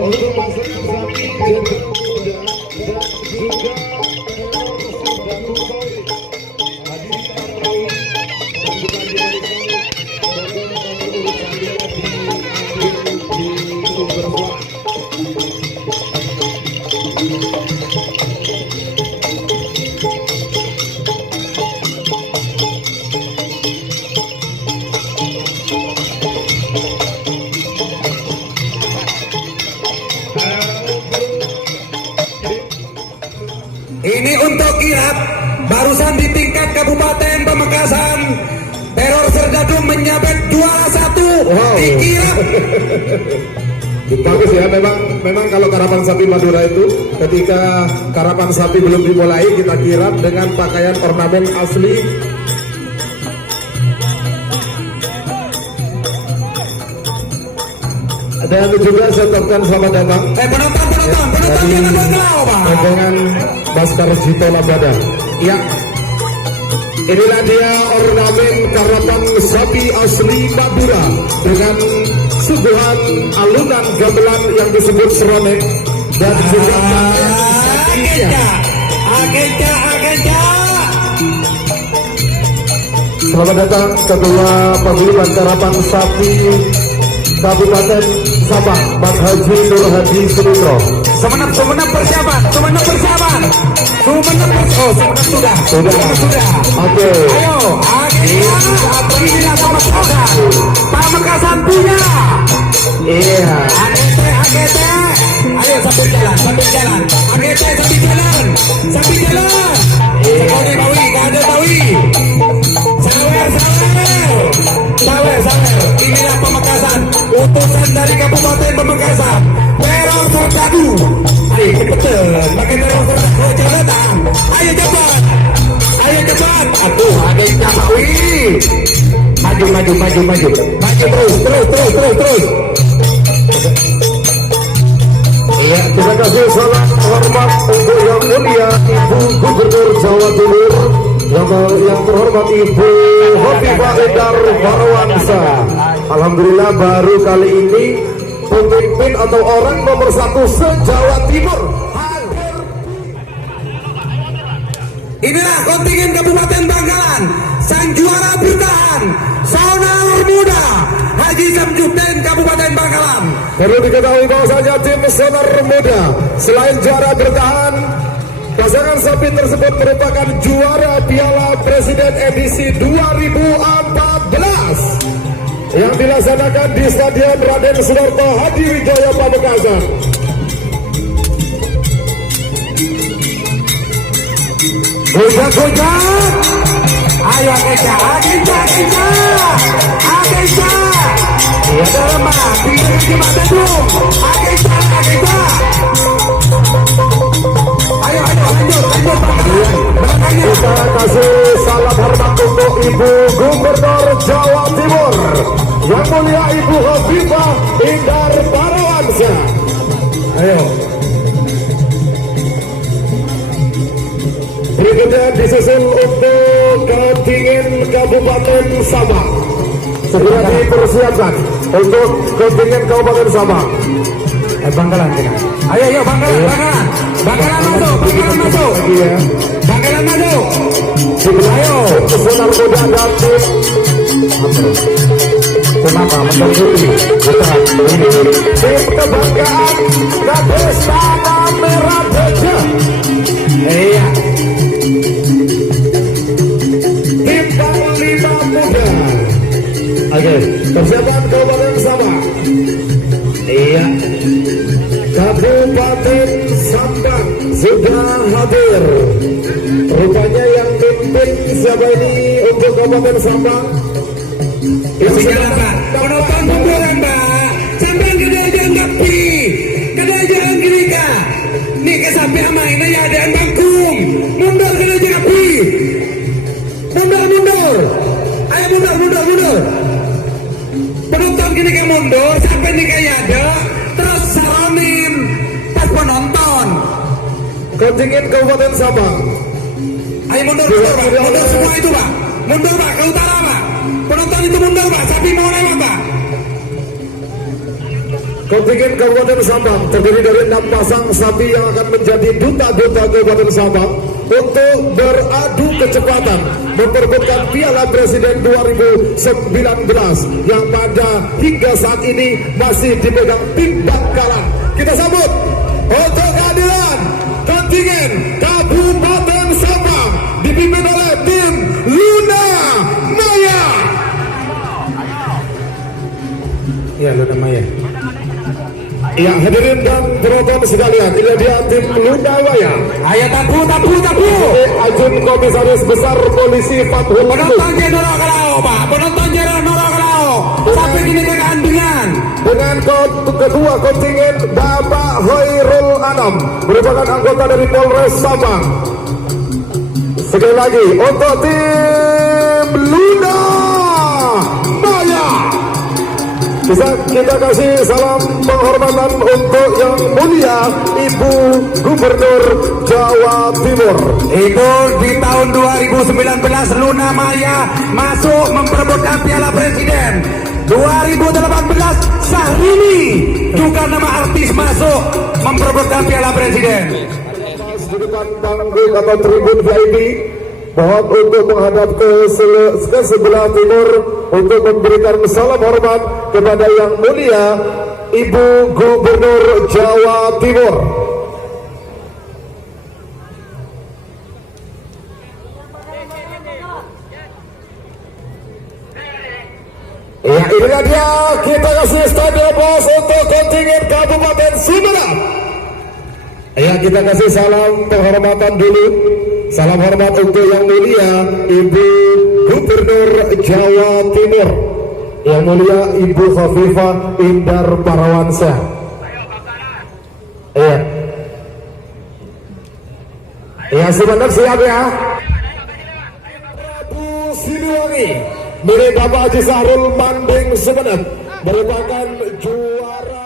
Untuk masyarakat sapi jenderal muda dan juga Batu Sawit hadirin tarawih dan bukan dari bagaimana urusannya di sumber suara. Ini untuk kirap barusan di tingkat Kabupaten Pamekasan, teror serdadu menyabet juara 1 di kirap. Bagus ya, memang kalau karapan sapi Madura itu ketika karapan sapi belum dimulai kita kirap dengan pakaian ornamen asli. Dan juga saya ucapkan selamat datang Penonton jangan bergelau, Pak. dengan Baskar Jito Labada. Ya, inilah dia ornamen karapan sapi asli Madura dengan suguhan alunan gamelan yang disebut seronek dan juga Ageca. Selamat datang Ketua Paguyuban Karapan Sapi Kabupaten Sabah, Bang Haji Nur Hadi Sumitra. Semenep persiapan. Sudah. Oke. Ayo, Ageca Pamekasan punya. Iya. Agete. Ayo sambil jalan. Agete sambil jalan. Sekali Bawi, Kader Bawi. Sawer. Inilah Pamekasan, utusan dari Kabupaten Pamekasan. Teror serdadu. Ayo cepetan, makin teror serdadu datang. Ayo cepat. Aduh, ada yang Bawi. Maju terus. Iya, terima kasih. Salam hormat untuk yang mulia Ibu Gubernur Jawa Timur, yang terhormat Ibu Hovifah Indar Parawansa. Alhamdulillah baru kali ini pemimpin atau orang nomor 1 se-Jawa Timur hadir. Inilah kontingen Kabupaten Bangkalan, sang juara bertahan, Sonar Muda Haji Samsudin Kabupaten Bangkalan. Perlu diketahui bahwasanya tim Sonar Muda selain juara bertahan, pasangan sapi tersebut merupakan juara Piala Presiden edisi 2014 yang dilaksanakan di Stadion Raden Soeharto Hadiwijaya Pamekasan. Gojak. Ayo Ageca. Iya lemah, bisa di mata dong. Ageca. Ayo lanjut. Kita kasih salam hormat untuk Ibu Gubernur Jawa Timur yang mulia Ibu Hovifah Indar Parawansa. Ayo. Berikutnya disusul untuk kontingen Kabupaten Sabah. Segera dipersiapkan untuk kontingen Kabupaten Sabah. Bangkalan. Ayo Bangkalan. Bangkalan masuk. Ayo. Sonar Muda dan tim. Kenapa mendekati? Tim kebanggaan Kades Tanah Merah Beja. Iya. Tim Panglima Muda. Oke, persiapan Kabupaten Sabah. Iya. Kabupaten Sambang sudah hadir. Rupanya yang pimpin siapa ini untuk Kabupaten Sambang? Jalan Pak. Penonton pembuaran Mbak. Sampai kena jangan gini kak. Nih kesampai mainnya ya ada yang bangkum. Mundur kena jangan pi. Mundur. Ayo mundur. Penonton gini kan mundur sampai nih kayak ada. Terus saronin pas penonton. Kontingen Kabupaten Sabang Ayo mundur Pak. Mundur semua itu Pak. Mundur Pak, ke utara Pak. Penonton itu mundur Pak, sapi mau lewat Pak. Kontingen Kabupaten Sabang terdiri dari 6 pasang sapi yang akan menjadi duta-duta Kabupaten Sabang untuk beradu kecepatan memperebutkan Piala Presiden 2019 yang pada hingga saat ini masih dipegang tim Bangkalan. Kita sambut untuk kehadiran kontingen Kabupaten Sabang dipimpin oleh tim Luna Maya. Ya, Luna Maya. Ya, hadirin dan penonton sekalian, ini dia tim Luna Maya. Ayo tabu. Ajun Komisaris Besar Polisi Fathul Penonton jenderal kalau Pak. Penonton jenderal kalau. Sampai kini dengan ketua kontingen Bapak Hoirul Anam merupakan anggota dari Polres Sabang. Sekali lagi untuk tim Luna Maya. Bisa kita kasih salam penghormatan untuk yang mulia Ibu Gubernur Jawa Timur. Itu di tahun 2019 Luna Maya masuk memperebutkan Piala Presiden. 2018 Syahrini juga nama artis masuk memperebutkan Piala Presiden. Di depan panggung atau tribun VIP, mohon untuk menghadap ke sebelah timur untuk memberikan salam hormat kepada yang mulia Ibu Gubernur Jawa Timur. Ya, inilah dia, kita kasih standing applause untuk kontingen Kabupaten Sumedang. Ya, kita kasih salam penghormatan dulu. Salam hormat untuk yang mulia Ibu Gubernur Jawa Timur, yang mulia Ibu Khofifah Indar Parawansa. Iya. Ya, sebentar siap ya. Prabu Siliwangi milik Bapak Haji Sahrul Manding Sumeneb merupakan juara